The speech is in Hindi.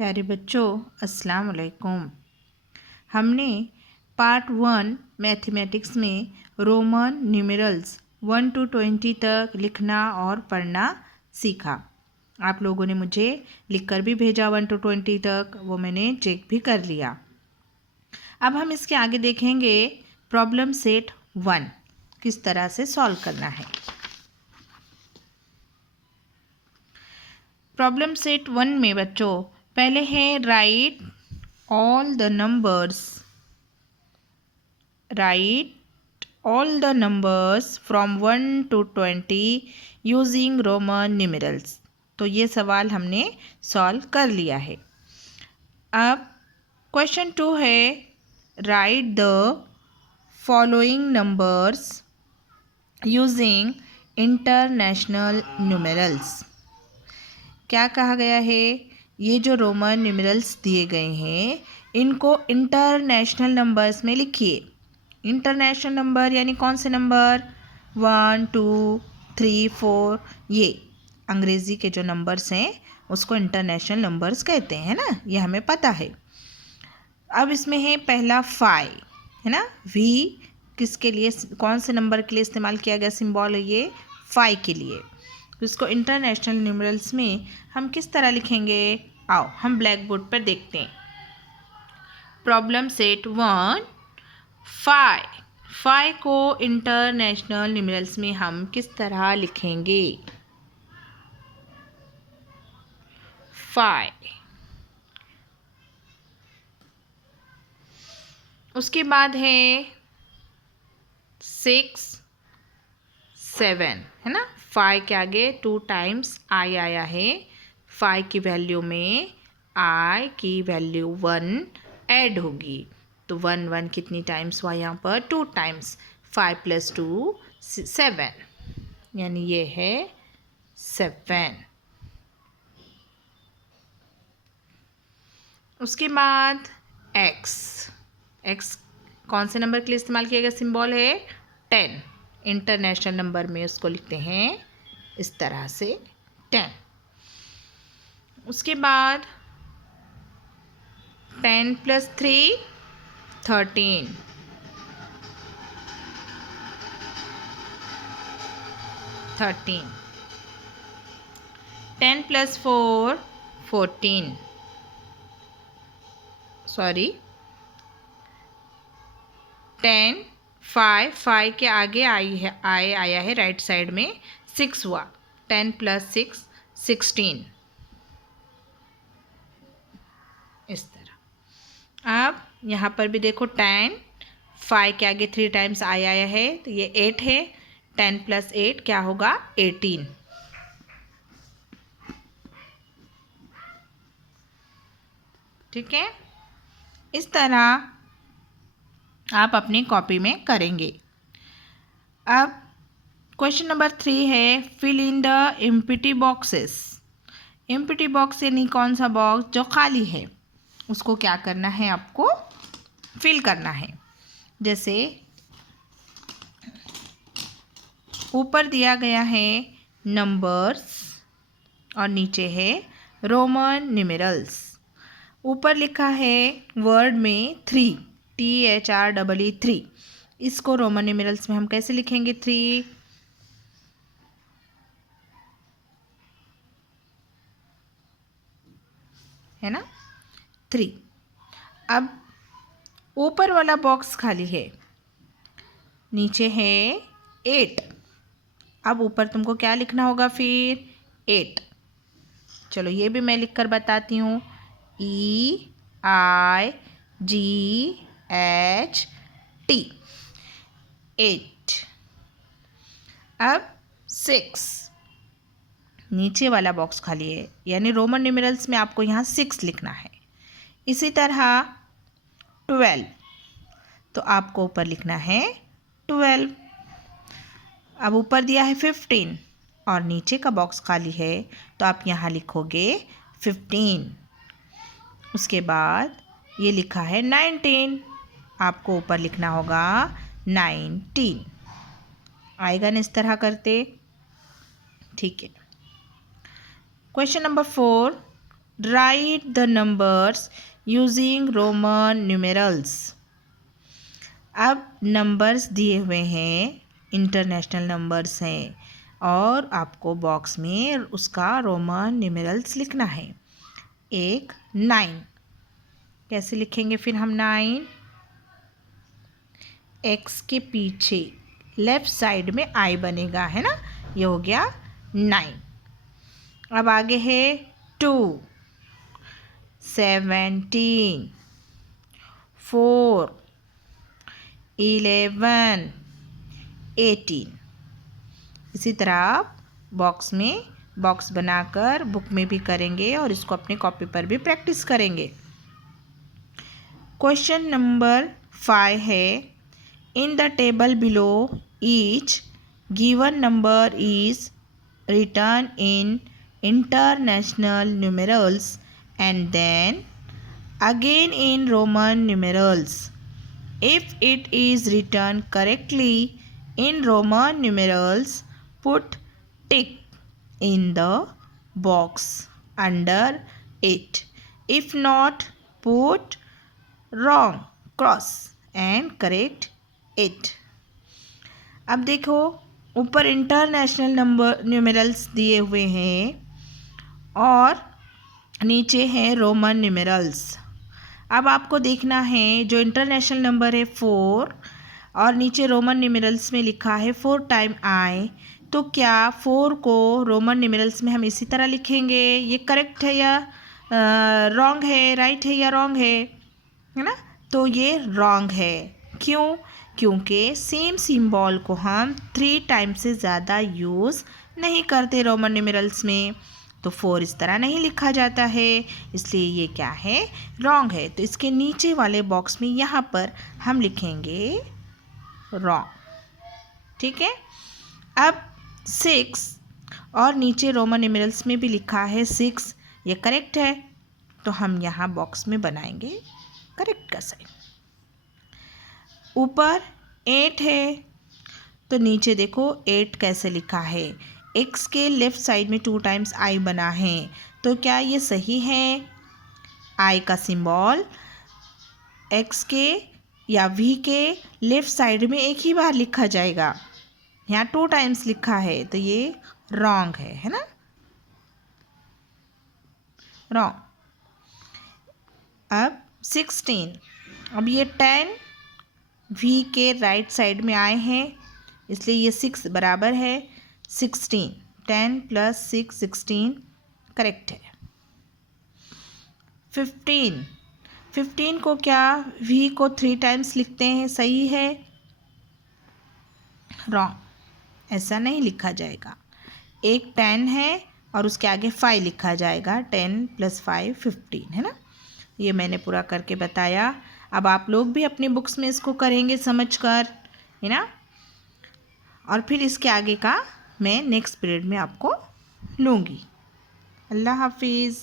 प्यारे बच्चों, अस्सलाम वालेकुम। हमने पार्ट 1 मैथमेटिक्स में रोमन न्यूमेरल्स 1 to 20 तक लिखना और पढ़ना सीखा। आप लोगों ने मुझे लिखकर भी भेजा 1 to 20 तक, वो मैंने चेक भी कर लिया। अब हम इसके आगे देखेंगे प्रॉब्लम सेट 1 किस तरह से सॉल्व करना है। प्रॉब्लम सेट 1 में बच्चों पहले है right all the numbers from 1 to 20 using Roman numerals। तो ये सवाल हमने सॉल्व कर लिया है। अब क्वेश्चन 2 है right the following numbers using international numerals. क्या कहा गया है, ये जो रोमन न्यूमेरल्स दिए गए हैं इनको इंटरनेशनल नंबर्स में लिखिए। इंटरनेशनल नंबर यानी कौन से नंबर, 1 2 3 4, ये अंग्रेज़ी के जो नंबर्स हैं उसको इंटरनेशनल नंबर्स कहते हैं ना, ये हमें पता है। अब इसमें है पहला 5 है ना, वी किसके लिए, कौन से नंबर के लिए इस्तेमाल किया गया सिंबल है ये 5 के लिए। तो इसको इंटरनेशनल न्यूमेरल्स में हम किस तरह लिखेंगे, आओ हम ब्लैक बोर्ड पर देखते हैं। प्रॉब्लम सेट 1 5 को इंटरनेशनल न्यूमेरल्स में हम किस तरह लिखेंगे। 5, उसके बाद है 6 7 है ना, 5 के आगे 2 टाइम्स आई आया है। 5 की वैल्यू में आई की वैल्यू 1 ऐड होगी, तो 1 1 कितनी टाइम्स हुआ यहाँ पर, 2 टाइम्स। 5 + 2 7, यानी ये है 7। उसके बाद x कौन से नंबर के लिए इस्तेमाल किया गया सिंबल है 10। इंटरनेशनल नंबर में उसको लिखते हैं इस तरह से 10। उसके बाद 10 + 3 13, 10 + 4 14, सॉरी 10 5 के आगे आया है राइट साइड में 6 हुआ, 10 + 6 16, इस तरह। अब यहाँ पर भी देखो 10 5 के आगे 3 टाइम्स आया है, तो ये 8 है। 10 + 8 क्या होगा 18, ठीक है। इस तरह आप अपनी कॉपी में करेंगे। अब क्वेश्चन नंबर 3 है fill in the empty boxes. Empty box यानी कौन सा बॉक्स जो खाली है, उसको क्या करना है, आपको फिल करना है। जैसे ऊपर दिया गया है नंबर्स और नीचे है रोमन न्यूमेरल्स। ऊपर लिखा है वर्ड में 3 THREE, इसको रोमन न्यूमेरल्स में हम कैसे लिखेंगे 3, है ना 3। अब ऊपर वाला बॉक्स खाली है, नीचे है 8। अब ऊपर तुमको क्या लिखना होगा फिर 8। चलो ये भी मैं लिख कर बताती हूँ, EIGHT 8। अब 6, नीचे वाला बॉक्स खाली है, यानी रोमन न्यूमेरल्स में आपको यहाँ 6 लिखना है। इसी तरह 12, तो आपको ऊपर लिखना है 12। अब ऊपर दिया है 15 और नीचे का बॉक्स खाली है, तो आप यहाँ लिखोगे 15। उसके बाद ये लिखा है 19, आपको ऊपर लिखना होगा 19। आएगा ना इस तरह करते, ठीक है। Question number 4 right the numbers using Roman numerals. अब नंबर्स दिए हुए हैं, इंटरनेशनल नंबर्स हैं और आपको बॉक्स में उसका रोमन न्यूमेरल्स लिखना है। एक 9, कैसे लिखेंगे फिर हम 9? एक्स के पीछे लेफ्ट साइड में आई बनेगा, है ना, ये हो गया 9। अब आगे है 2, 17, 4, 11, 18। इसी तरह आप बॉक्स बनाकर बुक में भी करेंगे और इसको अपने कॉपी पर भी प्रैक्टिस करेंगे। क्वेश्चन नंबर 5 है, in the table below each given number is written in international numerals and then again in Roman numerals. If it is written correctly in Roman numerals, put tick in the box under it. If not, put wrong cross and correct it. अब देखो, ऊपर इंटरनेशनल नंबर न्यूमेरल्स दिए हुए हैं और नीचे हैं रोमन न्यूमेरल्स। अब आपको देखना है, जो इंटरनेशनल नंबर है 4 और नीचे रोमन न्यूमेरल्स में लिखा है 4 टाइम आई, तो क्या 4 को रोमन न्यूमेरल्स में हम इसी तरह लिखेंगे? ये करेक्ट है या रॉन्ग है, राइट है या रॉन्ग है ना? तो ये रॉन्ग है। क्यों? क्योंकि सेम सिंबल को हम 3 टाइम से ज़्यादा यूज़ नहीं करते रोमन न्यूमेरल्स में, तो 4 इस तरह नहीं लिखा जाता है, इसलिए ये क्या है, रॉन्ग है। तो इसके नीचे वाले बॉक्स में यहाँ पर हम लिखेंगे रॉन्ग। ठीक है। अब 6 और नीचे रोमन न्यूमेरल्स में भी लिखा है 6, ये करेक्ट है, तो हम यहाँ बॉक्स में बनाएंगे करेक्ट का साइन। ऊपर 8 है, तो नीचे देखो 8 कैसे लिखा है, एक्स के लेफ्ट साइड में 2 टाइम्स आई बना है, तो क्या ये सही है? आई का सिंबल एक्स के या वी के लेफ्ट साइड में एक ही बार लिखा जाएगा, यहाँ 2 टाइम्स लिखा है, तो ये रॉन्ग है ना, रॉन्ग। अब 16, अब ये 10 वी के राइट साइड में आए हैं, इसलिए ये 6 बराबर है 16, 10 + 6 16 करेक्ट है। 15 को क्या वी को 3 टाइम्स लिखते हैं, सही है? रॉन्ग, ऐसा नहीं लिखा जाएगा। एक 10 है और उसके आगे 5 लिखा जाएगा, 10 + 5 15, है ना। ये मैंने पूरा करके बताया। अब आप लोग भी अपनी बुक्स में इसको करेंगे समझकर, है ना, और फिर इसके आगे का मैं नेक्स्ट पीरियड में आपको लूँगी। अल्लाह हाफिज़।